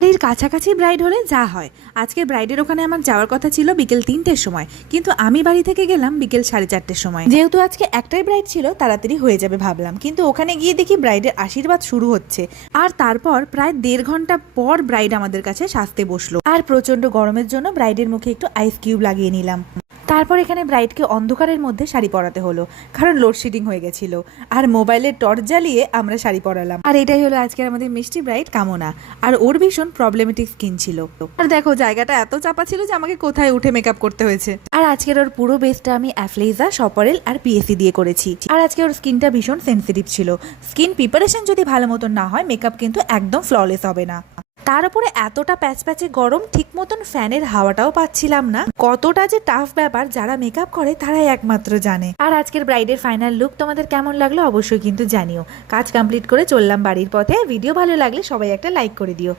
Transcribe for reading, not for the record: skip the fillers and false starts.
এর কাছাকাছি ব্রাইড হলে যা হয়, আজকে ব্রাইডের ওখানে আমার যাওয়ার কথা ছিল বিকেল 3টের সময়, কিন্তু আমি বাড়ি থেকে গেলাম বিকেল 4:30-র সময়। যেহেতু আজকে একটাই ব্রাইড ছিল, তাড়াতাড়ি হয়ে যাবে ভাবলাম, কিন্তু ওখানে গিয়ে দেখি ব্রাইডের আশীর্বাদ শুরু হচ্ছে, আর তারপর প্রায় 1.5 ঘন্টা পর ব্রাইড আমাদের কাছে সাজতে বসলো। আর প্রচন্ড গরমের জন্য ব্রাইডের মুখে একটু আইস কিউব লাগিয়ে নিলাম। তারপর এখানে ব্রাইডকে অন্ধকারের মধ্যে শাড়ি পরাতে হলো, কারণ লোডশেডিং হয়ে গেছিল, আর মোবাইলের টর্চ জ্বালিয়ে আমরা শাড়ি পরালাম। আর এটাই হলো আজকের আমাদের মিষ্টি ব্রাইড কামনা। আর ওর ভীষণ প্রবলেমেটিক স্কিন ছিল, আর দেখো জায়গাটা এত চাপা ছিল যে আমাকে কোথায় উঠে মেকআপ করতে হয়েছে। আর আজকের ওর পুরো বেসটা আমি অ্যাফ্লেজা, সপরেল আর পিএসি দিয়ে করেছি। আর আজকে ওর স্কিনটা ভীষণ সেন্সিটিভ ছিল, স্কিন প্রিপারেশন যদি ভালো মতন না হয় মেকআপ কিন্তু একদম ফ্ললেস হবে না। তার উপরে এতটা প্যাচপ্যাচে গরম, ঠিক মতন ফ্যানের হাওয়াটাও পাচ্ছিলাম না। কতটা যে টাফ ব্যাপার, যারা মেকআপ করে তারাই একমাত্র জানে। আর আজকের ব্রাইডের ফাইনাল লুক তোমাদের কেমন লাগলো অবশ্যই কিন্তু জানিও। কাজ কমপ্লিট করে চললাম বাড়ির পথে। ভিডিও ভালো লাগলে সবাই একটা লাইক করে দিও।